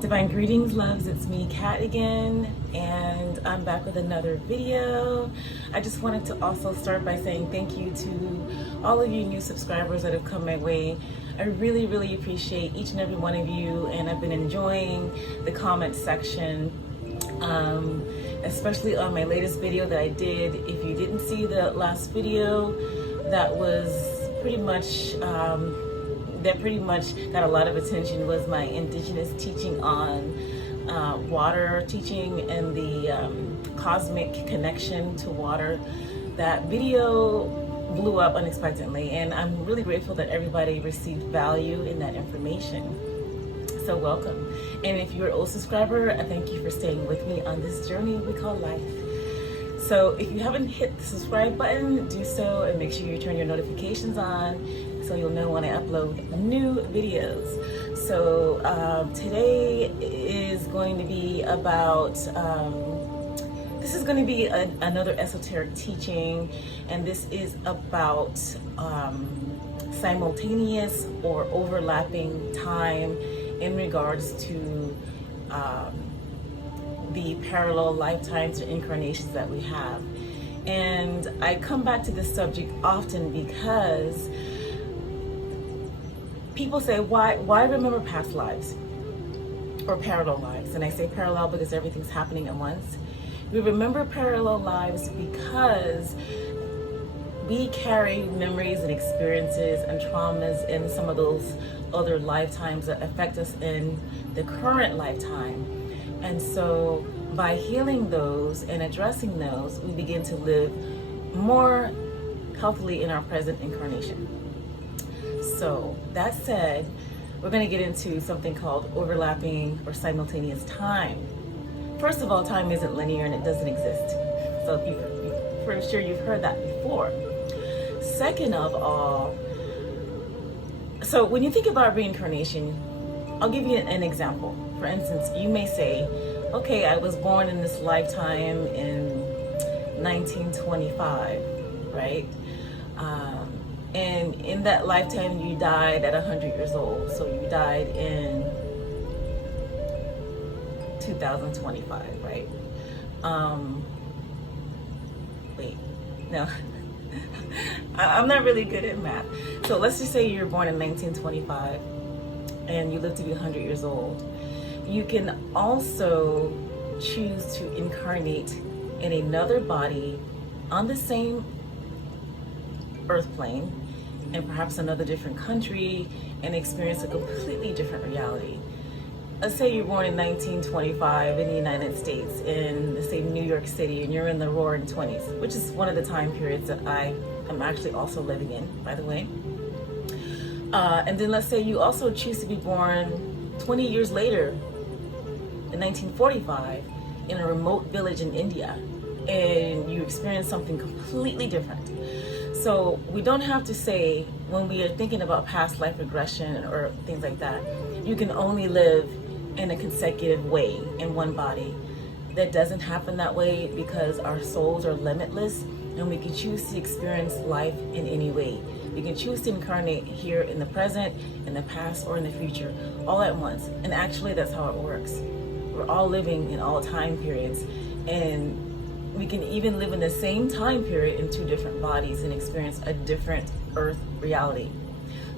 Divine greetings, loves. It's me, Kat, again, and I'm back with another video. I just wanted to also start by saying thank you to all of you new subscribers that have come my way. I really appreciate each and every one of you, and I've been enjoying the comment section, especially on my latest video that I did. If you didn't see the last video, that was pretty much that pretty much got a lot of attention, was my indigenous teaching on water teaching and the cosmic connection to water. That video blew up unexpectedly, and I'm really grateful that everybody received value in that information. So welcome. And if you're an old subscriber, I thank you for staying with me on this journey we call life. So if you haven't hit the subscribe button, do so, and make sure you turn your notifications on so you'll know when I upload new videos. So today is going to be about, this is going to be another esoteric teaching, and this is about simultaneous or overlapping time in regards to the parallel lifetimes or incarnations that we have. And I come back to this subject often because people say, why remember past lives or parallel lives? And I say parallel because everything's happening at once. We remember parallel lives because we carry memories and experiences and traumas in some of those other lifetimes that affect us in the current lifetime. And so by healing those and addressing those, we begin to live more healthily in our present incarnation. So that said, we're going to get into something called overlapping or simultaneous time. First of all, time isn't linear and it doesn't exist. So for sure you've heard that before. Second of all, so when you think about reincarnation, I'll give you an example. For instance, you may say, okay, I was born in this lifetime in 1925, right? And in that lifetime, you died at 100 years old. So you died in 2025, right? Wait, no. I'm not really good at math. So let's just say you're born in 1925 and you live to be 100 years old. You can also choose to incarnate in another body on the same earth plane and perhaps another different country and experience a completely different reality. Let's say you're born in 1925 in the United States, in, say, New York City, and you're in the roaring 20s, which is one of the time periods that I am actually also living in, by the way. And then let's say you also choose to be born 20 years later in 1945 in a remote village in India, and you experience something completely different. So we don't have to say, when we are thinking about past life regression or things like that, you can only live in a consecutive way in one body. That doesn't happen that way because our souls are limitless, and we can choose to experience life in any way. We can choose to incarnate here in the present, in the past, or in the future, all at once. And actually, that's how it works. We're all living in all time periods, and we can even live in the same time period in two different bodies and experience a different earth reality.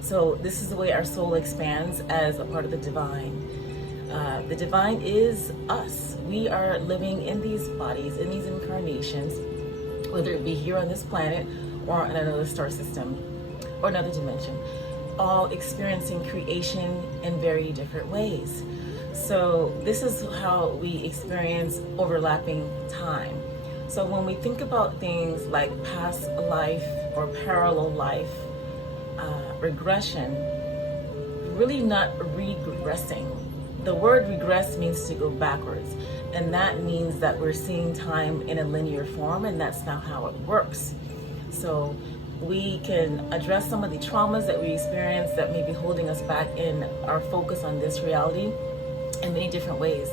So this is the way our soul expands as a part of the divine. The divine is us. We are living in these bodies, in these incarnations, whether it be here on this planet or in another star system or another dimension, all experiencing creation in very different ways. So this is how we experience overlapping time. So when we think about things like past life or parallel life regression, really not regressing. The word regress means to go backwards, and that means that we're seeing time in a linear form, and that's not how it works. So we can address some of the traumas that we experience that may be holding us back in our focus on this reality in many different ways.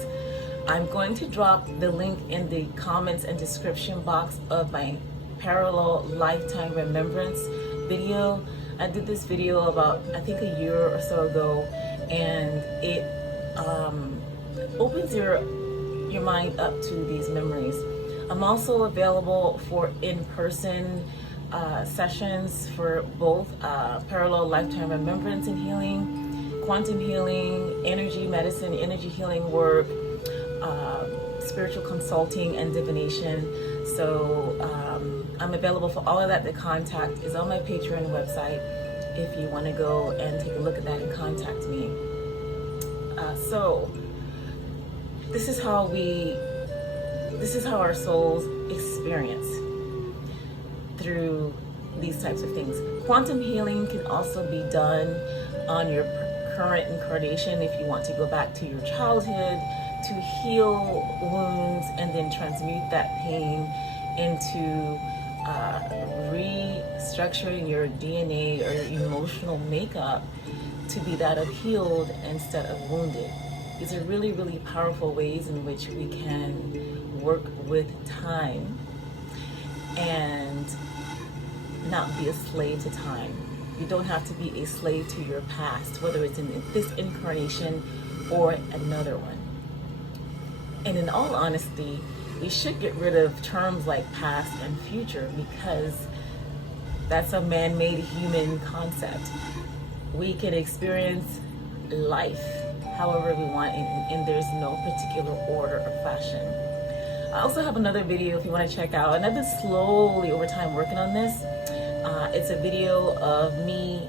I'm going to drop the link in the comments and description box of my parallel lifetime remembrance video. I did this video about, I think, a year or so ago, and it opens your mind up to these memories. I'm also available for in-person sessions for both parallel lifetime remembrance and healing, quantum healing, energy medicine, energy healing work, spiritual consulting, and divination. So I'm available for all of that. The contact is on my Patreon website if you want to go and take a look at that and contact me. So this is how our souls experience through these types of things. Quantum healing can also be done on your current incarnation if you want to go back to your childhood to heal wounds and then transmute that pain into restructuring your DNA or your emotional makeup to be that of healed instead of wounded. These are really, really powerful ways in which we can work with time and not be a slave to time. You don't have to be a slave to your past, whether it's in this incarnation or another one. And in all honesty, we should get rid of terms like past and future because that's a man-made human concept. We can experience life however we want, and there's no particular order or fashion. I also have another video if you want to check out, and I've been slowly over time working on this. It's a video of me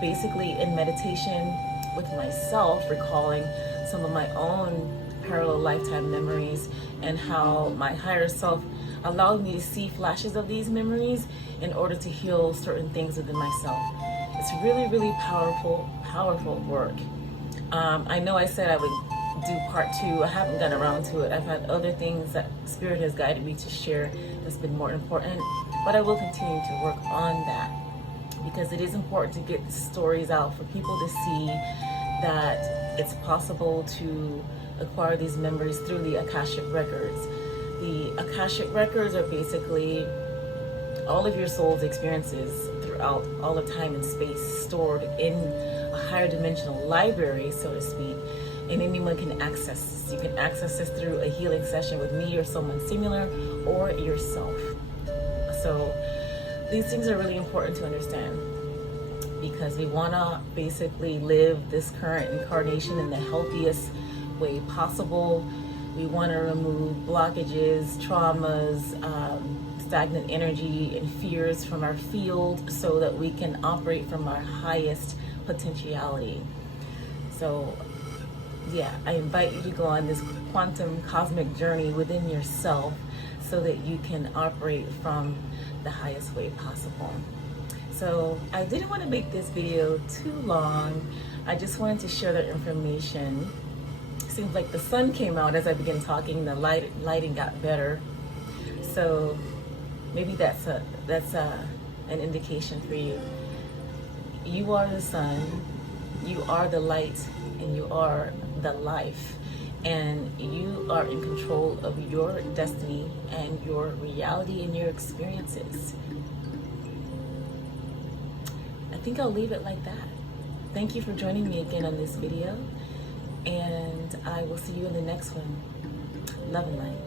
basically in meditation with myself, recalling some of my own parallel lifetime memories and how my higher self allowed me to see flashes of these memories in order to heal certain things within myself. It's really, really powerful work. I know I said I would do part 2. I haven't gotten around to it. I've had other things that Spirit has guided me to share that's been more important, but I will continue to work on that because it is important to get the stories out for people to see that it's possible to acquire these memories through the Akashic records. The Akashic records are basically all of your soul's experiences throughout all of time and space stored in a higher dimensional library, so to speak, and anyone can access this. You can access this through a healing session with me or someone similar or yourself. So these things are really important to understand because we want to basically live this current incarnation in the healthiest way possible. We want to remove blockages, traumas, stagnant energy, and fears from our field so that we can operate from our highest potentiality. So yeah, I invite you to go on this quantum cosmic journey within yourself so that you can operate from the highest way possible. So I didn't want to make this video too long. I just wanted to share that information. Seems like the sun came out as I began talking. The lighting got better. So maybe that's an indication for you. You are the sun, you are the light, and you are the life. And you are in control of your destiny and your reality and your experiences. I think I'll leave it like that. Thank you for joining me again on this video, and I will see you in the next one. Love and light.